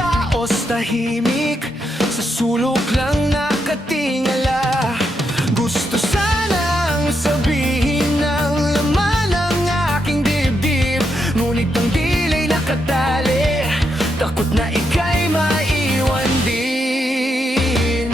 kaos, tahimik, sa sulok lang nakatingala. Gusto sanang sabihin ng laman ng aking dibdib, ngunit ang dilay nakatali, takot na ika'y maiwan din.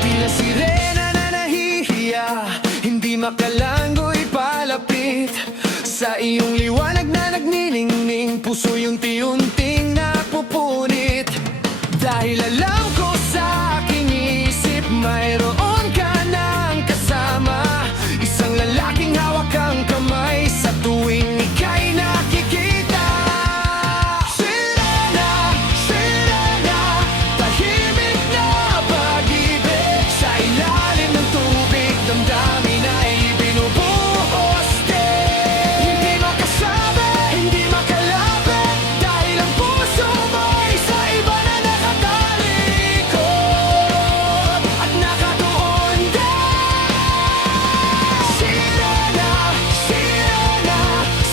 Tila sirena na nahihiya, hindi makalangoy palapit sa iyong liwanag na nagniningning, puso yung unti-unting napupunit. Dahil alam ko sa aking isip, mayroon ka ng kasama, isang lalaking hawak ang kamay sa tuwing ika'y nakikita. Sirena, sirena, tahimik na pag-ibig, sa ilalim ng tubig, damdamin ay binubuhos din. Hindi makasabi, hindi makalapit, dahil ang puso mo'y sa iba na nakatalikod at nakatuon din. Sirena, sirena,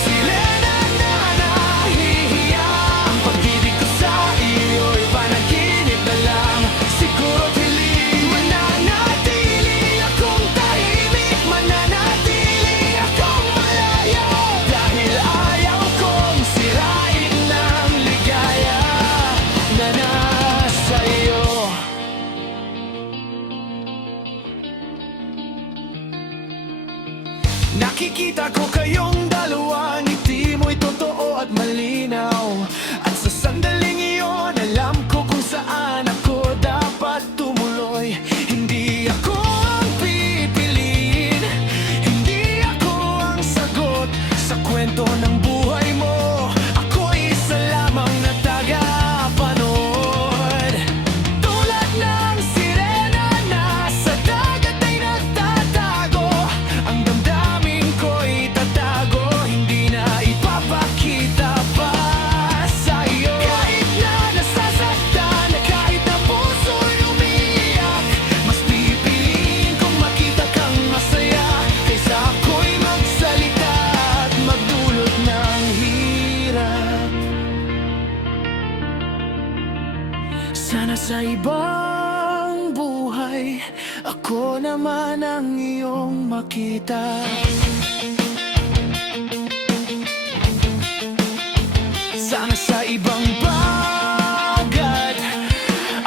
sirena na nahihiya, ang pag-ibig ko sa iyo'y panaginip na lang, siguro hiling. Mananatili akong tahimik, mananatili akong malayo, dahil ayaw kong sirain ng ligaya na nasa iyo. Nakikita ko kayong dalawa, ngiti mo'y totoo at malinaw, at sa sandaling iyon alam ko kung saan ako dapat tumuloy. Hindi ako ang pipiliin, hindi ako ang sagot sa kwento ng buhay mo, ako'y isa lamang na tagapanood. Tulad ng sirena na sa dagat ay nagtatago, ang damdamin ko'y tatago, hindi na ipapakita pa sa iyo. Kahit na nasasaktan, kahit na puso'y umiiyak, mas pipiliin kong makita kang masaya, kaysa ako'y magsalita at magdulot ng hirap. Sana sa ibang buhay, ako naman ang iyong makita. Sana sa ibang bagad,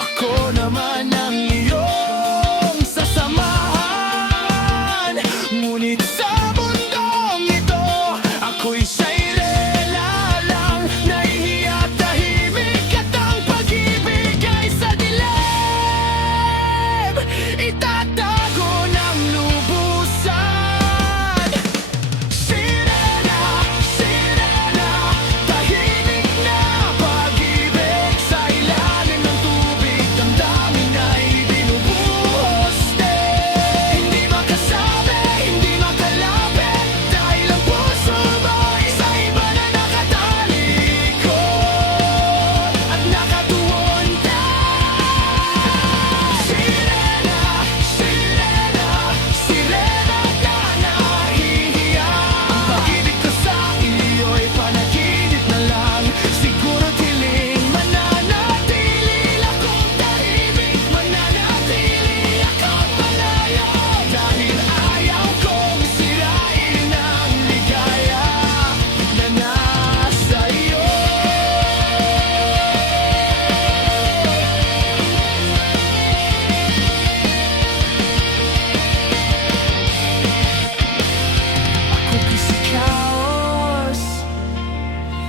ako naman ang iyong sasamahan. Ngunit sa mundong ito, ako'y siya'y rela lang, nahihiya, tahimik, at ang pag-ibig ay sa dilim, itatago ng lubusan. Sirena, sirena, tahimik na pag-ibig, sa ilalim ng tubig, damdamin ay binubuhos din. Hindi makasabi, hindi makalapit, dahil ang puso mo'y sa iba na nakatalikod at nakatuon din. Sirena, sirena, sirena na nahihiya, ang pag-ibig ko sa iyo'y panaginip na lang, siguro tiling. Mananatili akong tahimik, mananatili akong malayo, dahil ayaw kong sirain ang ligaya na nasa iyo. Ako si kaos,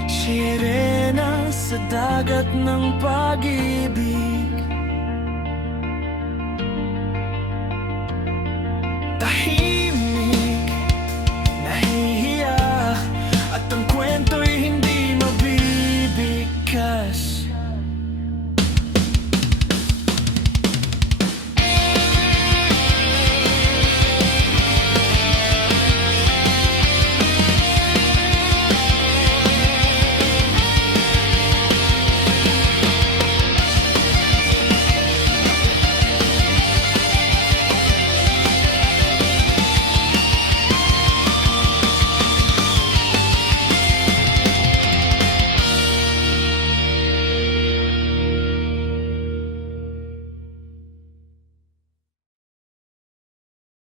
sirena sa dagat ng pag-ibig.